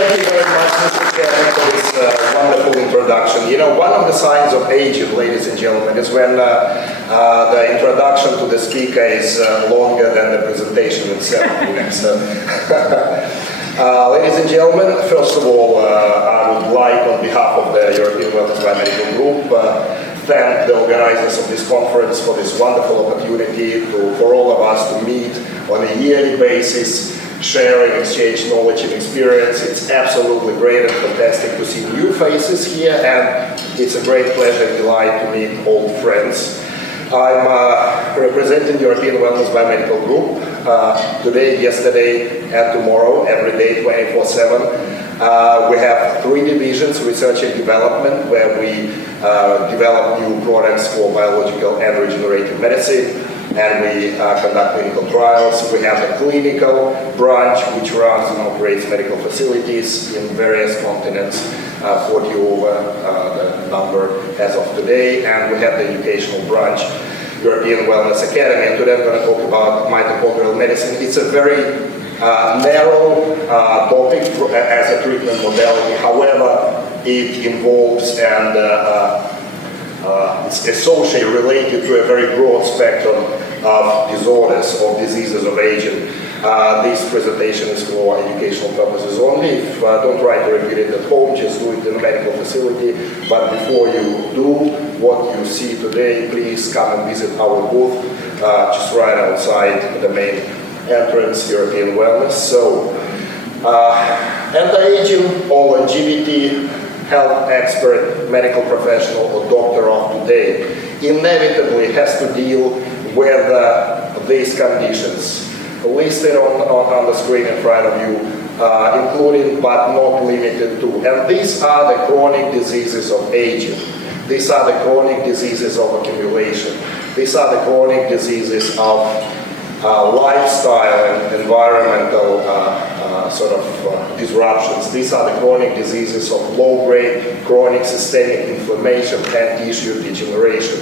Thank you very much, Mr. Chairman, for this wonderful introduction. You know, one of the signs of aging, ladies and gentlemen, is when the introduction to the speaker is longer than the presentation itself. So, ladies and gentlemen, first of all, I would like, on behalf of the European Wellness Biomedical Group, thank the organizers of this conference for this wonderful opportunity for all of us to meet on a yearly basis, share and exchange knowledge and experience. It's absolutely great and fantastic to see new faces here, and it's a great pleasure and delight to meet old friends. I'm representing the European Wellness Biomedical Group today, yesterday, and tomorrow, every day, 24/7. We have 3 divisions: research and development, where we develop new products for biological and regenerative medicine, and we conduct clinical trials. We have a clinical branch which runs and operates medical facilities in various continents, 40 over the number as of today, and we have the educational branch, European Wellness Academy, and today I'm going to talk about mitochondrial medicine. It's a very narrow topic as a treatment modality. However, it involves and it's associated, related to a very broad spectrum of disorders or diseases of aging. This presentation is for educational purposes only. Don't try to repeat it at home, just do it in a medical facility. But before you do what you see today, please come and visit our booth, just right outside the main entrance, European Wellness. So, anti-aging or longevity health expert, medical professional, or doctor of today inevitably has to deal with these conditions listed on the screen in front of you, including but not limited to. And these are the chronic diseases of aging. These are the chronic diseases of accumulation. These are the chronic diseases of lifestyle and environmental disruptions. These are the chronic diseases of low-grade chronic systemic inflammation and tissue degeneration.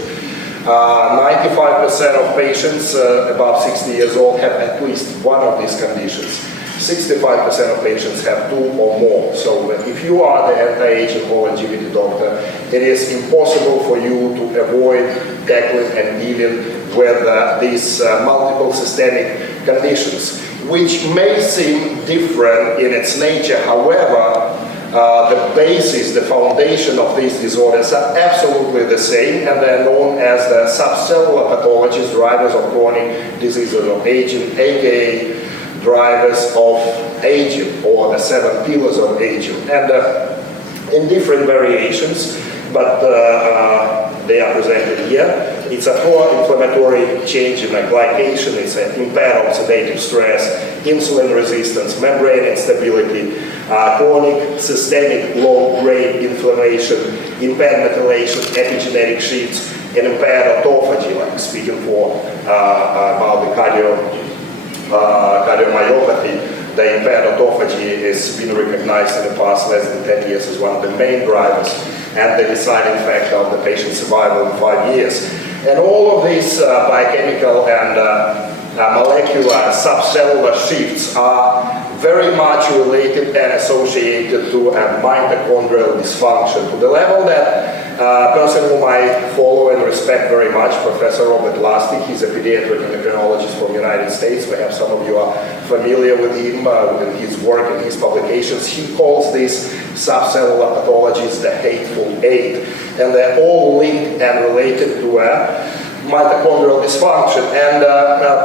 95% of patients above 60 years old have at least one of these conditions. 65% of patients have 2 or more. So if you are the anti-aging or longevity doctor, it is impossible for you to avoid tackling and dealing with these multiple systemic conditions, which may seem different in its nature. However, the basis, the foundation of these disorders are absolutely the same, and they're known as the subcellular pathologies, drivers of chronic diseases of aging, aka drivers of aging, or the 7 pillars of aging, and in different variations, but they are presented here. It's a pro-inflammatory change in the glycation, it's an impaired oxidative stress, insulin resistance, membrane instability, chronic systemic low-grade inflammation, impaired methylation, epigenetic shifts, and impaired autophagy, like speaking about the cardiomyopathy. The impaired autophagy has been recognized in the past less than 10 years as one of the main drivers and the deciding factor of the patient's survival in 5 years. And all of these biochemical and molecular subcellular shifts are very much related and associated to a mitochondrial dysfunction, to the level that a person whom I follow and respect very much, Professor Robert Lustig, he's a pediatric endocrinologist from the United States. Perhaps some of you are familiar with him, with his work and his publications. He calls these subcellular pathologies the hateful eight, and they're all linked and related to mitochondrial dysfunction. And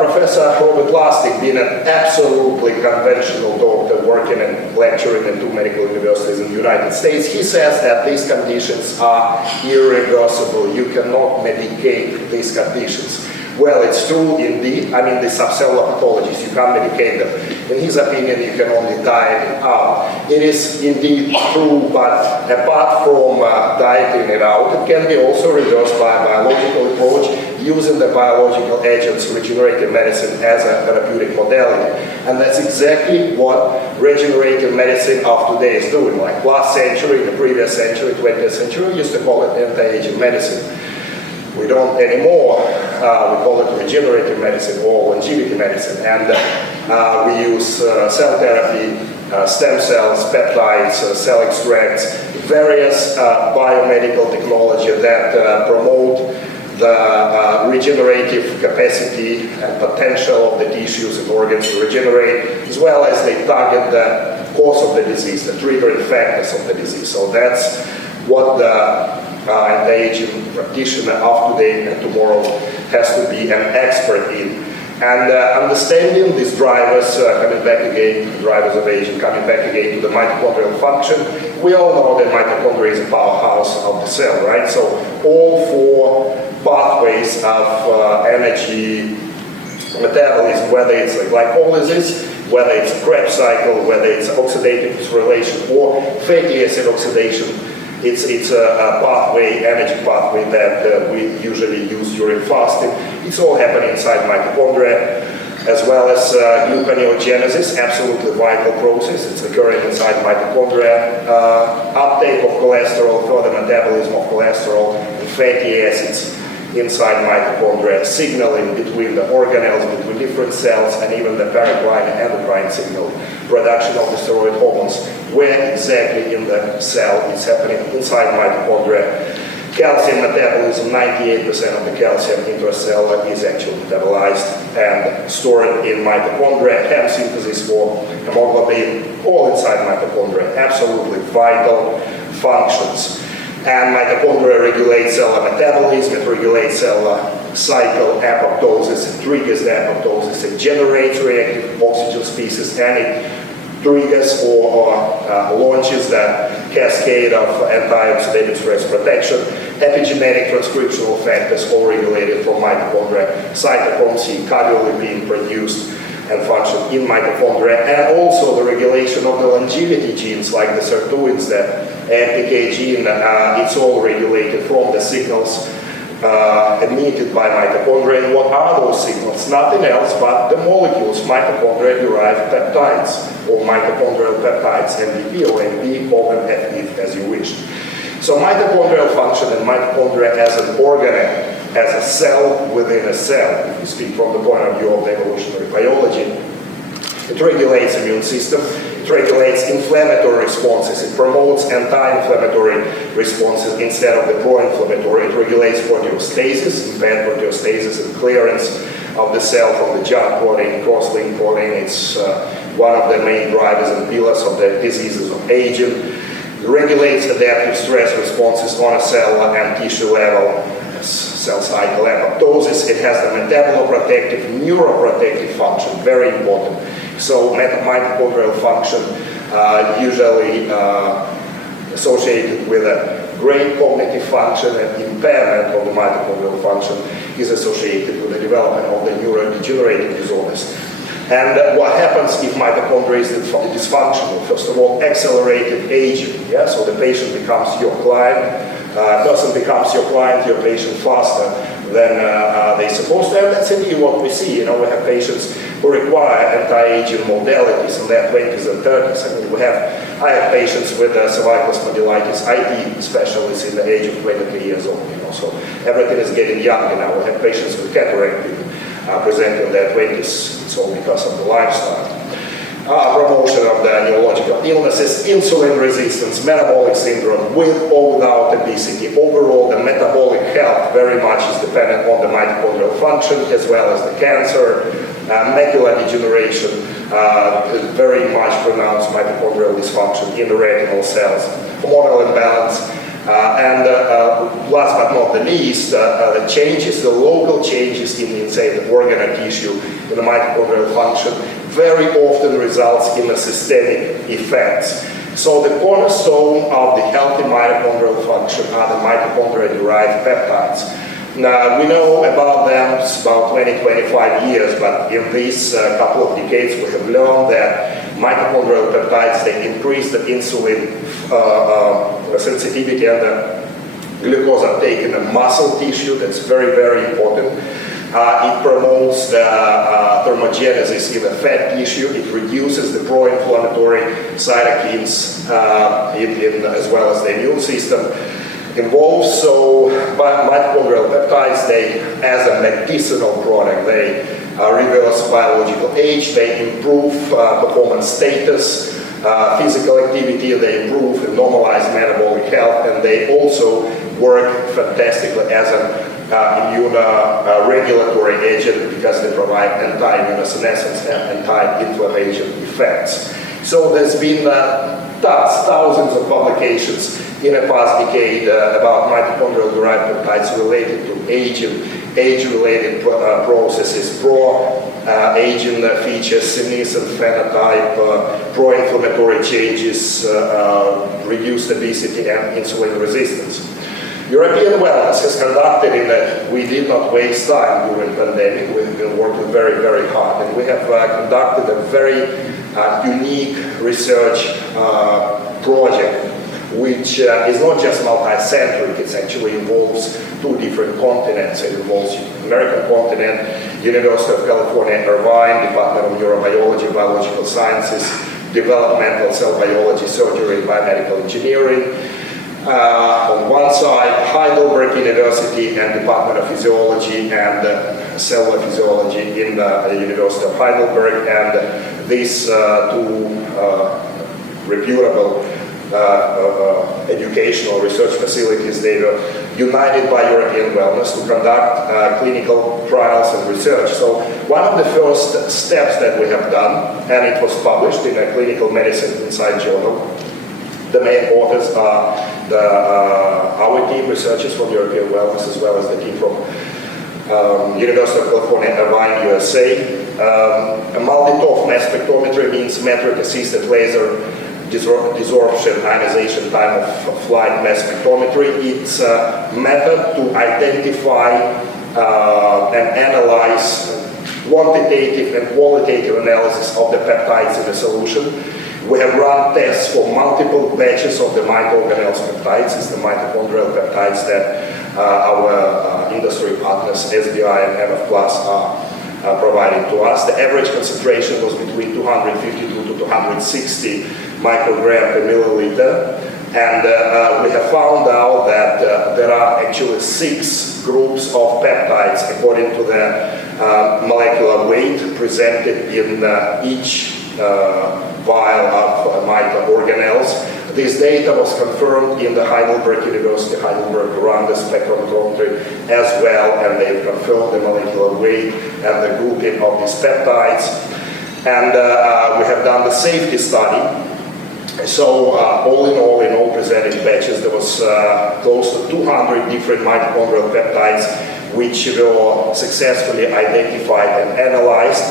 Professor Robert Lustig, being an absolutely conventional doctor working and lecturing in 2 medical universities in the United States, he says that these conditions are irreversible. You cannot medicate these conditions. Well, it's true indeed. I mean, the subcellular pathologies, you can't medicate them. In his opinion, you can only diet it out. It is indeed true, but apart from dieting it out, it can be also reversed by a biological approach using the biological agents, regenerative medicine, as a therapeutic modality. And that's exactly what regenerative medicine of today is doing. Like last century, the previous century, 20th century, we used to call it anti-aging medicine. We don't anymore. we call it regenerative medicine or longevity medicine, and we use cell therapy, stem cells, peptides, cell extracts, various biomedical technology that promote the regenerative capacity and potential of the tissues and organs to regenerate, as well as they target the cause of the disease, the triggering factors of the disease. So that's what the anti-aging practitioner of today and tomorrow has to be an expert in. And understanding these drivers, coming back again, drivers of aging, coming back again to the mitochondrial function, we all know that mitochondria is a powerhouse of the cell, right? So all four pathways of energy metabolism, whether it's a glycolysis, whether it's a Krebs cycle, whether it's oxidative phosphorylation or fatty acid oxidation, it's a pathway, energy pathway that we usually use during fasting. It's all happening inside mitochondria, as well as gluconeogenesis, absolutely vital process. It's occurring inside mitochondria. Uptake of cholesterol, further metabolism of cholesterol and fatty acids inside mitochondria, signaling between the organelles, between different cells, and even the paracrine and endocrine signal, production of the steroid hormones, where exactly in the cell it's happening inside mitochondria. Calcium metabolism, 98% of the calcium intracellular is actually metabolized and stored in mitochondria. Hem synthesis for hemoglobin, all inside mitochondria, absolutely vital functions. And mitochondria regulates cellular metabolism, it regulates cellular cycle, apoptosis, it triggers the apoptosis, it generates reactive oxygen species, and it triggers or launches the cascade of anti-oxidative stress protection, epigenetic transcriptional factors, all regulated from mitochondria, cytochrome C, cardiolipin produced and function in mitochondria, and also the regulation of the longevity genes like the sirtuins, the AMPK gene, it's all regulated from the signals emitted by mitochondria. And what are those signals? Nothing else but the molecules, mitochondria-derived peptides, or mitochondrial peptides, MDP or MP, or FF as you wish. So mitochondrial function and mitochondria as an organelle, as a cell within a cell, if you speak from the point of view of the evolutionary biology, it regulates immune system, it regulates inflammatory responses, it promotes anti-inflammatory responses instead of the pro-inflammatory, it regulates proteostasis, bad proteostasis and clearance of the cell from the JAK protein, cross-linked protein. It's one of the main drivers and pillars of the diseases of aging. It regulates adaptive stress responses on a cellular and tissue level, cell cycle apoptosis. It has the metaboloprotective, neuroprotective function, very important. So mitochondrial function usually associated with a great cognitive function, and impairment of the mitochondrial function is associated with the development of the neurodegenerative disorders. And what happens if mitochondria is dysfunctional? First of all, accelerated aging. Yeah? So the patient becomes your client, person becomes your client, your patient faster than they're supposed to, and that's indeed what we see. You know, we have patients who require anti-aging modalities in their 20s and 30s. I mean, I have patients with cervical spondylitis, IT specialists in the age of 23 years old. You know, so everything is getting younger now. We have patients with cataract presenting in their 20s. It's all because of the lifestyle. Promotion of the neurological illnesses, insulin resistance, metabolic syndrome, with or without obesity. Overall, the metabolic health very much is dependent on the mitochondrial function, as well as the cancer, macular degeneration, very much pronounced mitochondrial dysfunction in the retinal cells, hormonal imbalance, and last but not the least, the changes, the local changes in say, the organ and tissue in the mitochondrial function very often results in a systemic effects. So the cornerstone of the healthy mitochondrial function are the mitochondria-derived peptides. Now, we know about them about 20-25 years, but in these couple of decades we have learned that mitochondrial peptides, they increase the insulin sensitivity and the glucose uptake in the muscle tissue. That's very, very important. It promotes the thermogenesis in the fat tissue. It reduces the pro-inflammatory cytokines as well as the immune system. involves. So mitochondrial peptides, they, as a medicinal product, they reverse biological age, they improve performance status, physical activity, they improve and normalize metabolic health, and they also work fantastically as an immunoregulatory agent because they provide anti-immunosenescence and anti-inflammation effects. So there's been thousands of publications in the past decade about mitochondrial-derived peptides related to aging, age-related processes, pro-aging features, senescent phenotype, pro-inflammatory changes, reduced obesity and insulin resistance. European Wellness has conducted we did not waste time during the pandemic. We've been working very, very hard, and we have conducted a very unique research project, which is not just multi-centric. It actually involves 2 different continents. It involves American continent, University of California, Irvine, Department of Neurobiology, Biological Sciences, Developmental Cell Biology, Surgery, and Biomedical Engineering. On one side, Heidelberg University and Department of Physiology and Cellular Physiology in the University of Heidelberg, and these 2 reputable educational research facilities, they were united by European Wellness to conduct clinical trials and research. So one of the first steps that we have done, and it was published in a Clinical Medicine Inside journal. The main authors are our team, researchers from European Wellness, as well as the team from University of California, Irvine, USA. A multi-TOF mass spectrometry means metric-assisted laser desorption ionization time of flight mass spectrometry. It's a method to identify and analyze quantitative and qualitative analysis of the peptides in the solution. We have run tests for multiple batches of the mitochondrial peptides. It's the mitochondrial peptides that our industry partners, SBI and MF Plus, are providing to us. The average concentration was between 252 to 260 microgram per milliliter. And we have found out that there are actually 6 groups of peptides according to the molecular weight presented in each vial of mito organelles. This data was confirmed in the Heidelberg University. Heidelberg run the spectrometry as well, and they've confirmed the molecular weight and the grouping of these peptides. And we have done the safety study. So all in all presented batches, there was close to 200 different mitochondrial peptides which were successfully identified and analyzed.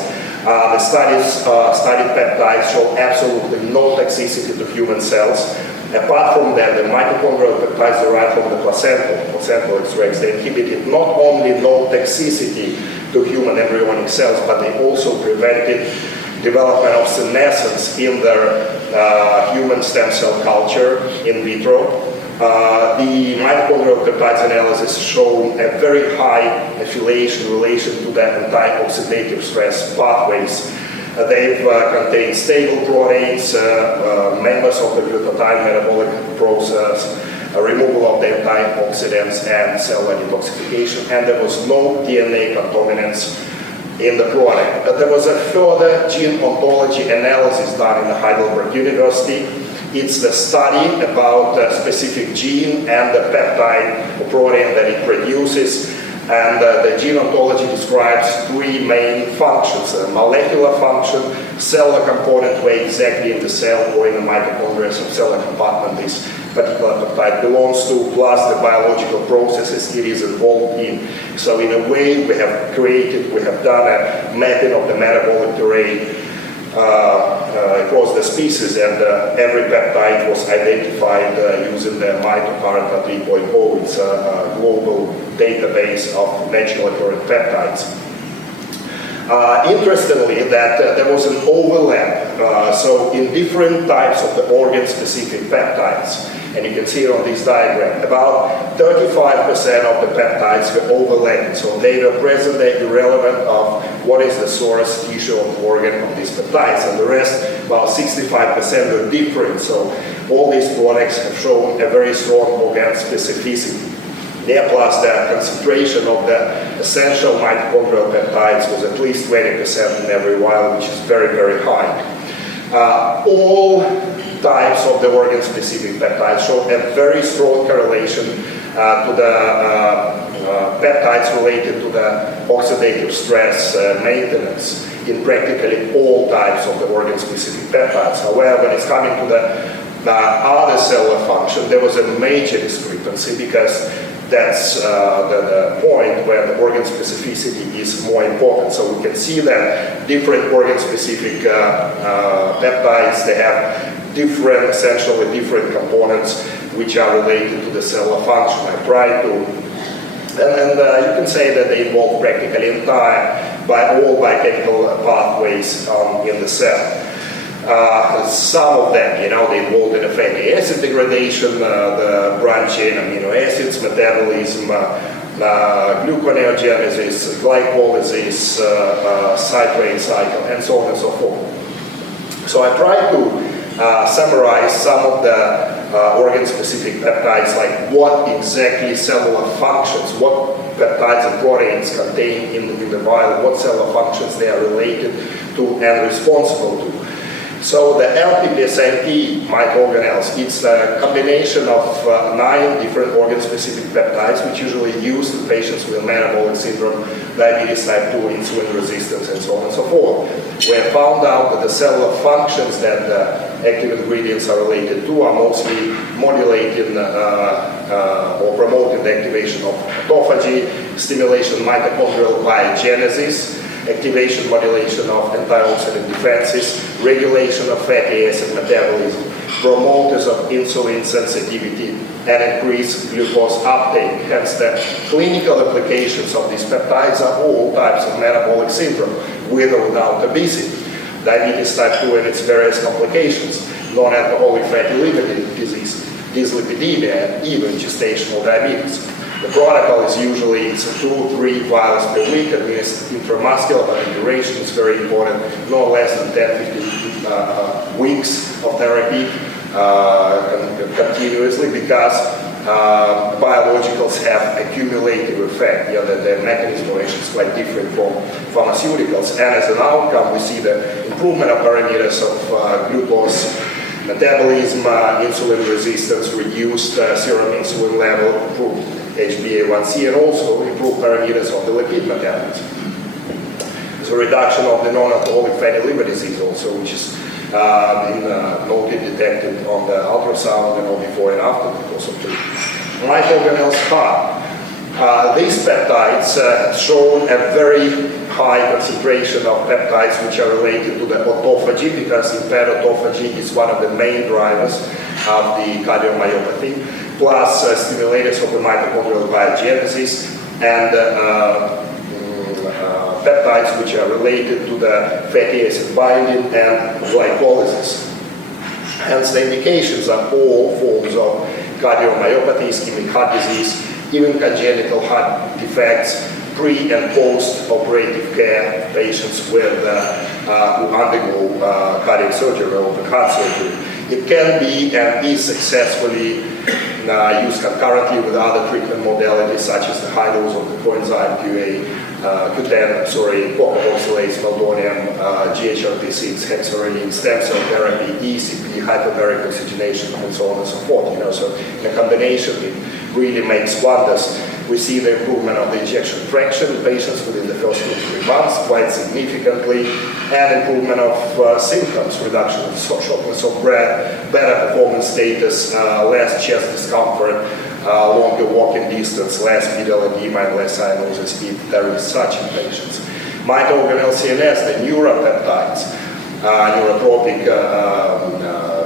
The studied peptides show absolutely no toxicity to human cells. Apart from that, the mitochondrial peptides derived from the placental extracts, they inhibited not only no toxicity to human embryonic cells, but they also prevented development of senescence in their human stem cell culture in vitro. The mitochondrial peptides analysis shown a very high affiliation relation to the anti-oxidative stress pathways. They've contained stable proteins, members of the glutathione metabolic process, removal of the antioxidants and cellular detoxification, and there was no DNA contaminants in the product. But there was a further gene ontology analysis done in the Heidelberg University. It's the study about the specific gene and the peptide or protein that it produces. And the gene ontology describes 3 main functions: a molecular function, cellular component where exactly in the cell or in the mitochondria subcellular compartment this particular peptide belongs to, plus the biological processes it is involved in. So in a way we have done a mapping of the metabolic terrain across the species, and every peptide was identified using the Mitochondria 3.0. It's a global database of naturally occurring peptides. Interestingly, that there was an overlap, so in different types of the organ-specific peptides, And you can see it on this diagram. About 35% of the peptides were overlapping, so they were present and irrelevant of what is the source, tissue, or organ of these peptides, and the rest, about 65%, were different. So all these products have shown a very strong organ specificity. There, plus the concentration of the essential mitochondrial peptides was at least 20% in every vial, which is very, very high. All types of the organ-specific peptides show a very strong correlation to the peptides related to the oxidative stress maintenance in practically all types of the organ-specific peptides. However, when it's coming to the other cellular function, there was a major discrepancy, because that's the point where the organ specificity is more important. So we can see that different organ-specific peptides, they have different, essentially different components which are related to the cellular function. I try to, and you can say that they involve practically entire, all biochemical pathways in the cell. Some of them, they involve in fatty acid degradation, the branch-chain amino acids, metabolism, gluconeogenesis, glycolysis, citrate cycle, and so on and so forth. So I tried to summarize some of the organ-specific peptides, like what exactly cellular functions, what peptides and proteins contain in the vial, what cellular functions they are related to and responsible to. So the LPPSNP microorganelles, it's a combination of 9 different organ-specific peptides, which usually used in patients with metabolic syndrome, diabetes type 2, insulin resistance, and so on and so forth. We have found out that the cellular functions that the active ingredients are related to are mostly modulating or promoting the activation of autophagy, stimulation of mitochondrial biogenesis, activation, modulation of antioxidant defenses, regulation of fatty acid metabolism, promoters of insulin sensitivity, and increased glucose uptake. Hence, the clinical applications of these peptides are all types of metabolic syndrome, with or without obesity, diabetes type 2 and its various complications, non-alcoholic fatty liver disease, dyslipidemia, and even gestational diabetes. The protocol is usually 2-3 vials per week, administered intramuscular, but the duration is very important, no less than 10-15 weeks of therapy continuously, because biologicals have a cumulative effect. The mechanism of action is quite different from pharmaceuticals, and as an outcome we see the improvement of parameters of glucose metabolism, insulin resistance, reduced serum insulin level, improved HbA1c, and also improved parameters of the lipid metabolism. There's a reduction of the non-alcoholic fatty liver disease also, which is been noted, detected on the ultrasound, before and after the course of treatment. Microorganelles are. These peptides have shown a very high concentration of peptides which are related to the autophagy, because impaired autophagy is one of the main drivers of the cardiomyopathy, plus stimulators of the mitochondrial biogenesis, and peptides which are related to the fatty acid binding and glycolysis. Hence, the indications are all forms of cardiomyopathy, ischemic heart disease, even congenital heart defects, pre- and post-operative care, patients with who undergo cardiac surgery or open heart surgery. It can be and is successfully used concurrently with other treatment modalities, such as the high dose of the coenzyme Q10, copoxylates, meldonium, GHRP6, hexarenin, stem cell therapy, ECP, hyperbaric oxygenation, and so on and so forth. So in a combination, it really makes wonders. We see the improvement of the ejection fraction in patients within the first 2-3 months quite significantly, and improvement of symptoms, reduction of shortness of breath, better performance status, less chest discomfort, longer walking distance, less pedal edema, and less cyanosis if there is such in patients. Mitochondrial CNS, the neuropeptides, neurotropic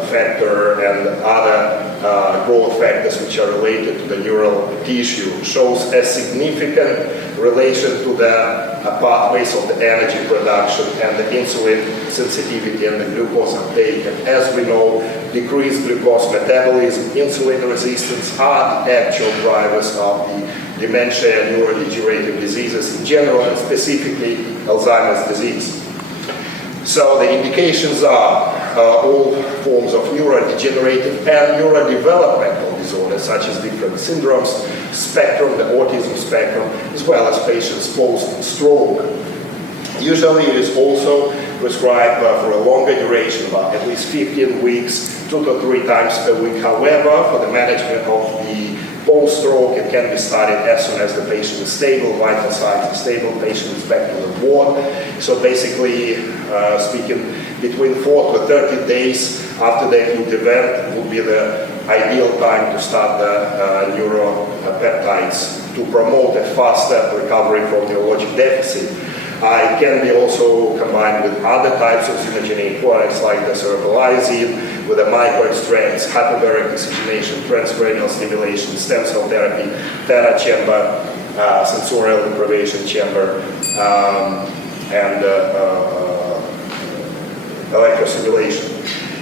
factor and other growth factors which are related to the neural tissue, shows a significant relation to the pathways of the energy production and the insulin sensitivity and the glucose uptake. And as we know, decreased glucose metabolism, insulin resistance are the actual drivers of the dementia and neurodegenerative diseases in general, and specifically Alzheimer's disease. So the indications are all forms of neurodegenerative and neurodevelopmental disorders, such as different syndromes, spectrum, the autism spectrum, as well as patients post-stroke. Usually it is also prescribed for a longer duration, about at least 15 weeks, 2 to 3 times per week. However, for the management of the post-stroke, it can be started as soon as the patient is stable, vital signs are stable, patient is back to the ward. So basically, speaking, between 4 to 30 days after the acute event would be the ideal time to start the neuropeptides to promote a faster recovery from neurologic deficit. It can be also combined with other types of xenogenic products like the cerebralizine, with the microextracts, hyperbaric oxygenation, transcranial stimulation, stem cell therapy, theta chamber, sensorial deprivation chamber, and electrostimulation.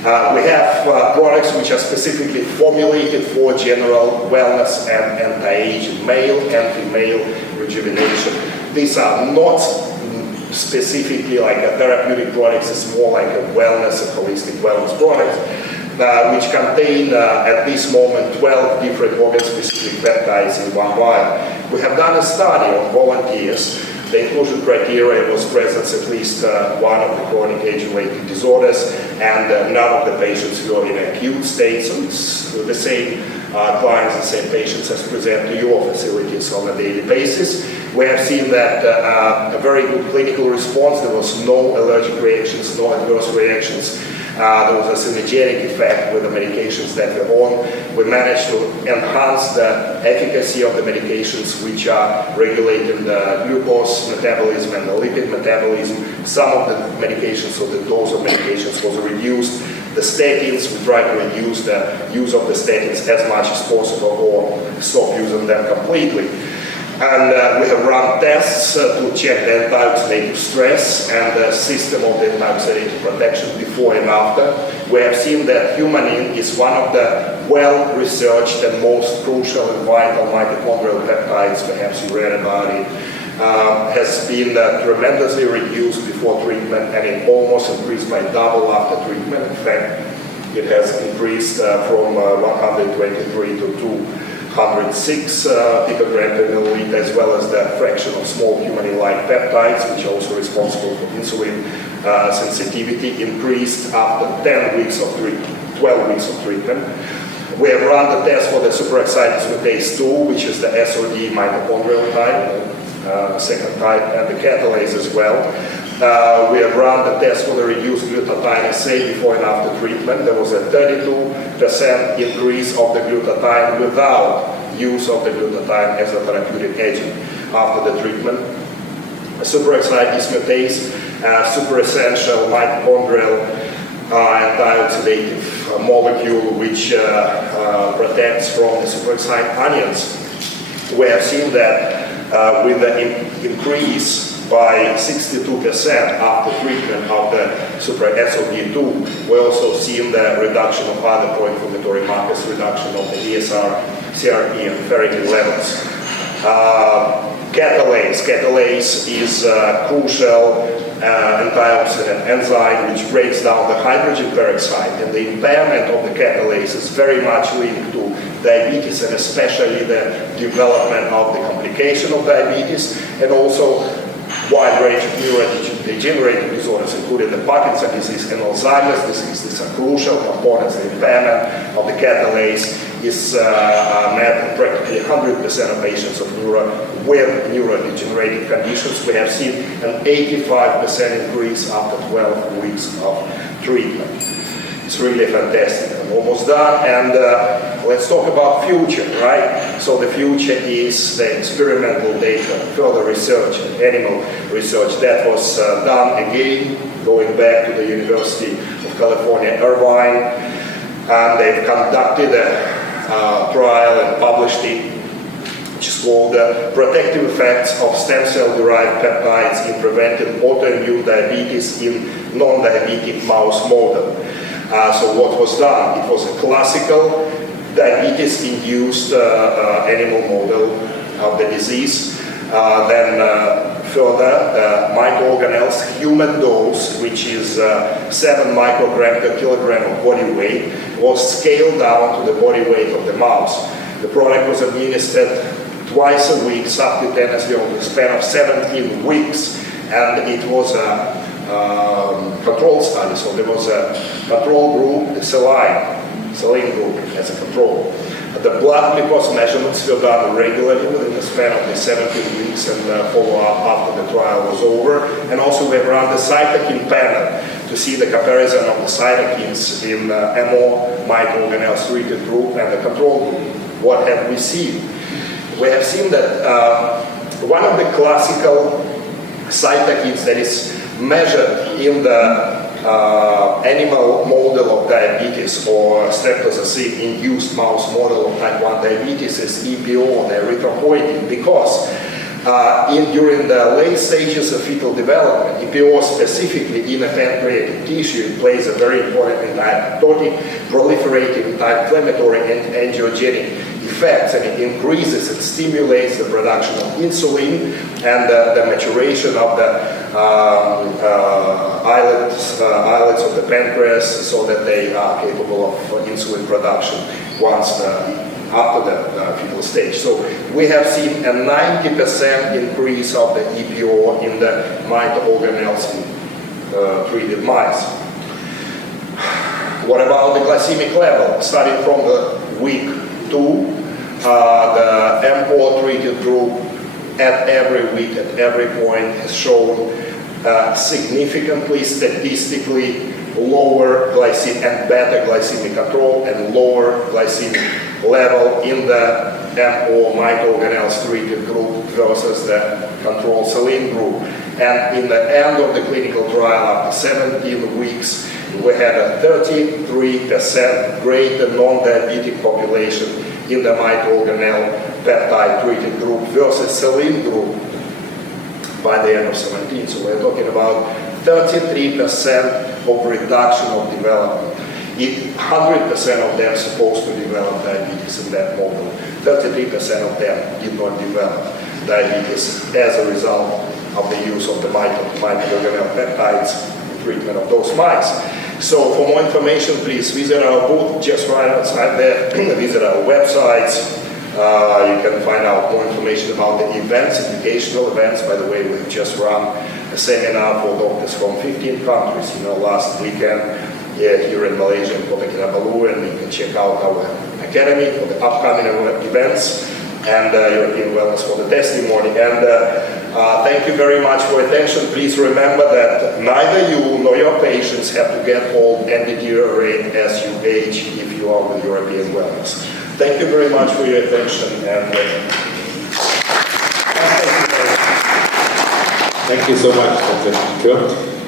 We have products which are specifically formulated for general wellness and anti-aging, male and female rejuvenation. These are not specifically like a therapeutic products, it's more like a wellness, a holistic wellness product, which contain at this moment 12 different organ-specific peptides in one vial. We have done a study on volunteers. The inclusion criteria was presence at least one of the chronic age-related disorders, and none of the patients were in acute state, so it's the same clients, the same patients as present to your facilities on a daily basis. We have seen that a very good clinical response. There was no allergic reactions, no adverse reactions. There was a synergetic effect with the medications that we're on. We managed to enhance the efficacy of the medications which are regulating the glucose metabolism and the lipid metabolism. Some of the medications, so the dose of medications was reduced. The statins, we try to reduce the use of the statins as much as possible or stop using them completely. And we have run tests to check the anti-oxidative stress and the system of the anti-oxidative protection before and after. We have seen that humanin is one of the well-researched and most crucial and vital mitochondrial peptides, perhaps you read about it, has been tremendously reduced before treatment, and it almost increased by double after treatment. In fact, it has increased from 123 to 206 picogram per milliliter, as well as the fraction of small humanin-like peptides, which are also responsible for insulin sensitivity, increased after 10 weeks of treatment, 12 weeks of treatment. We have run the test for the superoxide dismutase 2, which is the SOD mitochondrial type, second type, and the catalase as well. We have run the test for the reduced glutathione assay before and after treatment. There was a 32% increase of the glutathione without use of the glutathione as a therapeutic agent after the treatment. Superoxide dismutase, super essential mitochondrial antioxidative molecule which protects from the superoxide anions. We have seen that with the increase by 62% after treatment of the super SOD2, we also seen the reduction of other pro-inflammatory markers, reduction of the ESR, CRP, and ferritin levels. Catalase is a crucial antioxidant enzyme which breaks down the hydrogen peroxide, and the impairment of the catalase is very much linked to diabetes, and especially the development of the complication of diabetes, and also wide range of neurodegenerative disorders, including the Parkinson's disease and Alzheimer's disease. These are crucial components. The impairment of the catalase is met in practically 100% of patients with neurodegenerative conditions. We have seen an 85% increase after 12 weeks of treatment. It's really fantastic. I'm almost done, and let's talk about future, right? So the future is the experimental data, further research, animal research that was done again, going back to the University of California, Irvine. And they've conducted a trial and published it, which is called Protective Effects of Stem Cell-Derived Peptides in Preventing Autoimmune Diabetes in Non-Diabetic Mouse Model. So what was done? It was a classical diabetes-induced animal model of the disease. Then further, microorganelles human dose, which is 7 microgram per kilogram of body weight, was scaled down to the body weight of the mouse. The product was administered twice a week subcutaneously over the span of 17 weeks, and it was a control study. So there was a control group, the saline group as a control. The blood glucose measurements were done regularly within the span of the 17 weeks and follow-up after the trial was over. And also we ran the cytokine panel to see the comparison of the cytokines in MO microorganelles treated group and the control group. What have we seen? We have seen that one of the classical cytokines that is measured in the animal model of diabetes or streptozotocin-induced mouse model of type 1 diabetes is EPO, the erythropoietin, because during the late stages of fetal development, EPO specifically in a pancreatic tissue, it plays a very important anti-apoptotic, proliferative, anti-inflammatory, and angiogenic effects, and it increases and stimulates the production of insulin and the maturation of the islets of the pancreas so that they are capable of insulin production once after the fetal stage. So we have seen a 90% increase of the EPO in the microorganelles in treated mice. What about the glycemic level? Starting from the week 2, the MO treated group at every week, at every point, has shown significantly, statistically lower glycemic and better glycemic control and lower glycemic level in the MO microorganelles treated group versus the control saline group. And in the end of the clinical trial, after 17 weeks, we had a 33% greater non-diabetic population in the microorganelle peptide treated group versus saline group by the end of 17. So we're talking about 33% of reduction of development. 100% of them supposed to develop diabetes in that model. 33% of them did not develop diabetes as a result of the use of the microorganelle peptides in treatment of those mice. So for more information, please visit our booth just right outside there, visit our websites. You can find out more information about the events, educational events. By the way, we've just run a seminar for doctors from 15 countries, last weekend here in Malaysia, in Kuala, and you can check out our academy for the upcoming events and European Wellness for the testimony. And thank you very much for attention. Please remember that neither you nor your patients have to get old and deteriorate as you age if you are with European Wellness. Thank you very much for your attention. And thank you so much, Dr. Dmytro.